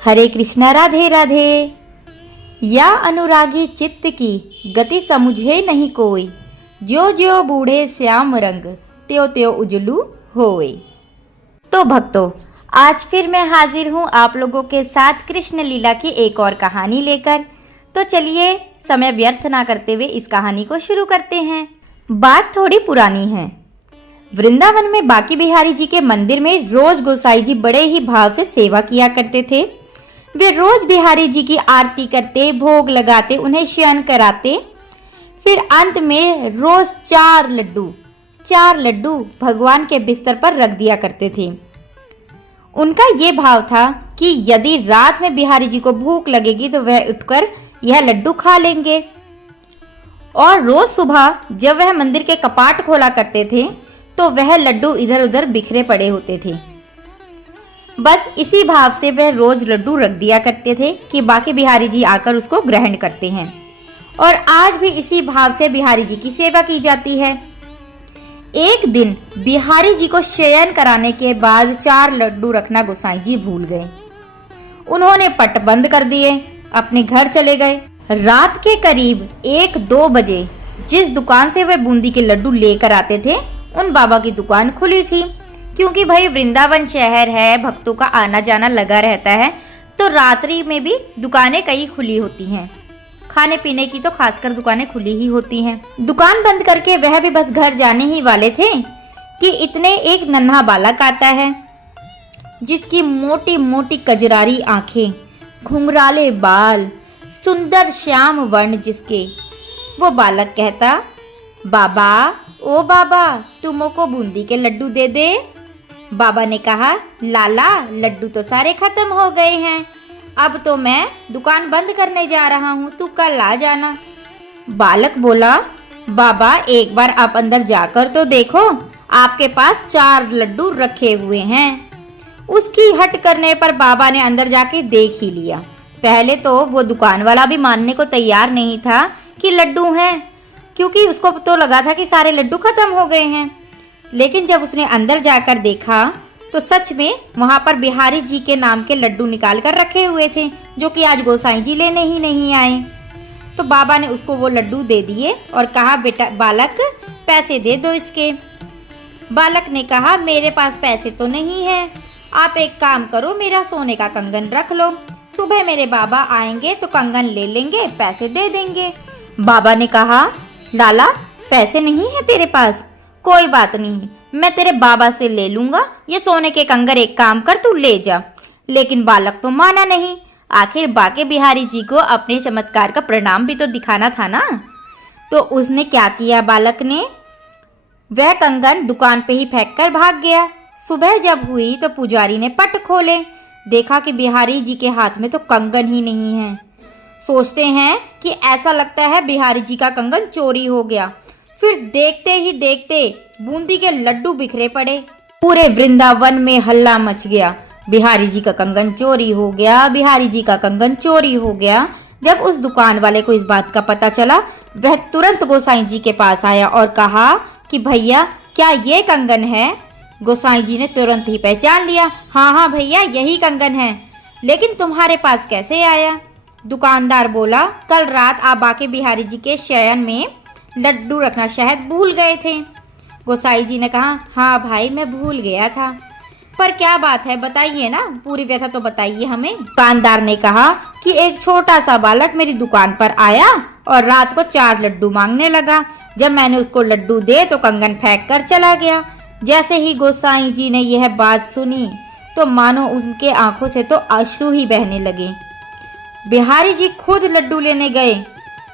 हरे कृष्णा राधे राधे। या अनुरागी चित्त की गति समुझे नहीं कोई, ज्यो ज्यो बूढ़े श्याम रंग त्यों त्यों उजलू होए। तो भक्तों, आज फिर मैं हाजिर हूँ आप लोगों के साथ कृष्ण लीला की एक और कहानी लेकर। तो चलिए समय व्यर्थ ना करते हुए इस कहानी को शुरू करते हैं। बात थोड़ी पुरानी है। वृंदावन में बांके बिहारी जी के मंदिर में रोज गोसाई जी बड़े ही भाव से सेवा किया करते थे। वे रोज बिहारी जी की आरती करते, भोग लगाते, उन्हें शयन कराते। फिर अंत में रोज चार लड्डू भगवान के बिस्तर पर रख दिया करते थे। उनका ये भाव था कि यदि रात में बिहारी जी को भूख लगेगी तो वह उठकर यह लड्डू खा लेंगे। और रोज सुबह जब वह मंदिर के कपाट खोला करते थे तो वह लड्डू इधर उधर बिखरे पड़े होते थे। बस इसी भाव से वह रोज लड्डू रख दिया करते थे कि बांके बिहारी जी आकर उसको ग्रहण करते हैं। और आज भी इसी भाव से बिहारी जी की सेवा की जाती है। एक दिन बिहारी जी को शयन कराने के बाद 4 लड्डू रखना गोसाई जी भूल गए। उन्होंने पट बंद कर दिए, अपने घर चले गए। रात के करीब 1-2 बजे जिस दुकान से वह बूंदी के लड्डू लेकर आते थे उन बाबा की दुकान खुली थी। क्योंकि भाई वृंदावन शहर है, भक्तों का आना जाना लगा रहता है, तो रात्रि में भी दुकानें कई खुली होती हैं। खाने पीने की तो खासकर दुकानें खुली ही होती हैं। दुकान बंद करके वह भी बस घर जाने ही वाले थे कि इतने एक नन्हा बालक आता है जिसकी मोटी मोटी कजरारी आंखें, घुंघराले बाल, सुंदर श्याम वर्ण जिसके। वो बालक कहता, बाबा ओ बाबा तुमको बूंदी के लड्डू दे दे। बाबा ने कहा, लाला लड्डू तो सारे खत्म हो गए हैं, अब तो मैं दुकान बंद करने जा रहा हूँ, तू कल आ जाना। बालक बोला, बाबा एक बार आप अंदर जाकर तो देखो, आपके पास 4 लड्डू रखे हुए हैं। उसकी हट करने पर बाबा ने अंदर जाके देख ही लिया। पहले तो वो दुकान वाला भी मानने को तैयार नहीं था कि लड्डू हैं, क्योंकि उसको तो लगा था कि सारे लड्डू खत्म हो गए हैं। लेकिन जब उसने अंदर जाकर देखा तो सच में वहां पर बिहारी जी के नाम के लड्डू निकाल कर रखे हुए थे, जो कि आज गोसाई जी लेने ही नहीं आए। तो बाबा ने उसको वो लड्डू दे दिए और कहा, बेटा बालक पैसे दे दो इसके। बालक ने कहा, मेरे पास पैसे तो नहीं है, आप एक काम करो, मेरा सोने का कंगन रख लो, सुबह मेरे बाबा आएंगे तो कंगन ले लेंगे, पैसे दे देंगे। बाबा ने कहा, लाला पैसे नहीं है तेरे पास, कोई बात नहीं, मैं तेरे बाबा से ले लूंगा, ये सोने के कंगन एक काम कर तू ले जा। लेकिन बालक तो माना नहीं। आखिर बांके बिहारी जी को अपने चमत्कार का परिणाम भी तो दिखाना था ना। तो उसने क्या किया, बालक ने वह कंगन दुकान पे ही फेंक कर भाग गया। सुबह जब हुई तो पुजारी ने पट खोले, देखा कि बिहारी जी के हाथ में तो कंगन ही नहीं है। सोचते हैं कि ऐसा लगता है बिहारी जी का कंगन चोरी हो गया। फिर देखते ही देखते बूंदी के लड्डू बिखरे पड़े। पूरे वृंदावन में हल्ला मच गया, बिहारी जी का कंगन चोरी हो गया, बिहारी जी का कंगन चोरी हो गया। जब उस दुकान वाले को इस बात का पता चला, वह तुरंत गोसाई जी के पास आया और कहा कि भैया क्या ये कंगन है? गोसाई जी ने तुरंत ही पहचान लिया, हाँ हाँ भैया यही कंगन है, लेकिन तुम्हारे पास कैसे आया? दुकानदार बोला, कल रात आप बांके बिहारी जी के शयन में लड्डू रखना शायद भूल गए थे। गोसाई जी ने कहा, हाँ भाई मैं भूल गया था, पर क्या बात है बताइए ना, पूरी व्यथा तो बताइए हमें। दुकानदार ने कहा कि एक छोटा सा बालक मेरी दुकान पर आया और रात को 4 लड्डू मांगने लगा। जब मैंने उसको लड्डू दे तो कंगन फेंक कर चला गया। जैसे ही गोसाई जी ने यह बात सुनी तो मानो उनके आंखों से तो अश्रु ही बहने लगे। बिहारी जी खुद लड्डू लेने गए।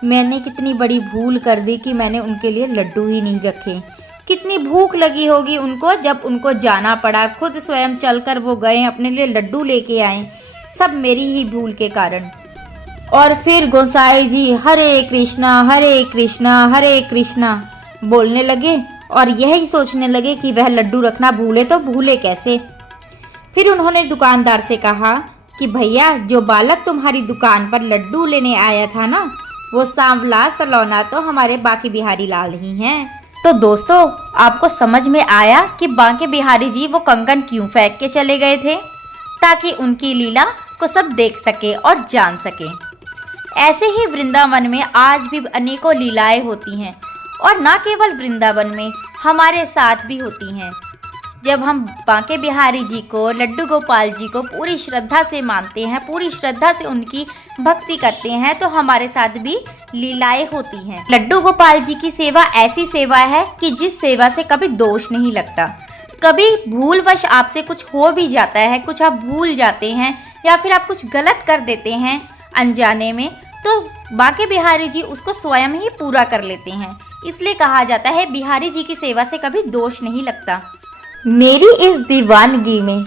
मैंने कितनी बड़ी भूल कर दी कि मैंने उनके लिए लड्डू ही नहीं रखे। कितनी भूख लगी होगी उनको, जब उनको जाना पड़ा, खुद स्वयं चलकर वो गए, अपने लिए लड्डू लेके आए, सब मेरी ही भूल के कारण। और फिर गोसाई जी हरे कृष्णा हरे कृष्णा बोलने लगे और यही सोचने लगे कि वह लड्डू रखना भूले तो भूले कैसे। फिर उन्होंने दुकानदार से कहा कि भैया जो बालक तुम्हारी दुकान पर लड्डू लेने आया था ना, वो सांवला सलौना तो हमारे बांके बिहारी लाल ही हैं। तो दोस्तों, आपको समझ में आया कि बांके बिहारी जी वो कंगन क्यों फेंक के चले गए थे? ताकि उनकी लीला को सब देख सके और जान सके। ऐसे ही वृंदावन में आज भी अनेकों लीलाएं होती हैं और न केवल वृंदावन में हमारे साथ भी होती हैं। जब हम बांके बिहारी जी को, लड्डू गोपाल जी को पूरी श्रद्धा से मानते हैं, पूरी श्रद्धा से उनकी भक्ति करते हैं, तो हमारे साथ भी लीलाएं होती हैं। लड्डू गोपाल जी की सेवा ऐसी सेवा है कि जिस सेवा से कभी दोष नहीं लगता। कभी भूलवश आपसे कुछ हो भी जाता है, कुछ आप भूल जाते हैं या फिर आप कुछ गलत कर देते हैं अनजाने में, तो बांके बिहारी जी उसको स्वयं ही पूरा कर लेते हैं। इसलिए कहा जाता है बिहारी जी की सेवा से कभी दोष नहीं लगता। मेरी इस दीवानगी में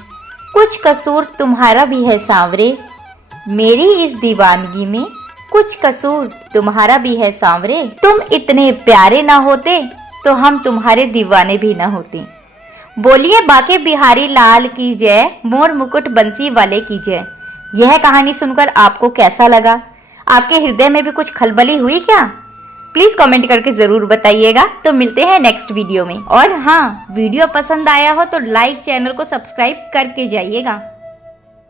कुछ कसूर तुम्हारा भी है सांवरे, मेरी इस दीवानगी में कुछ कसूर तुम्हारा भी है सांवरे। तुम इतने प्यारे ना होते तो हम तुम्हारे दीवाने भी ना होते। बोलिए बांके बिहारी लाल की जय, मोर मुकुट बंसी वाले की जय। यह कहानी सुनकर आपको कैसा लगा? आपके हृदय में भी कुछ खलबली हुई क्या? प्लीज कमेंट करके जरूर बताइएगा। तो मिलते हैं नेक्स्ट वीडियो में। और हाँ, वीडियो पसंद आया हो तो लाइक, चैनल को सब्सक्राइब करके जाइएगा।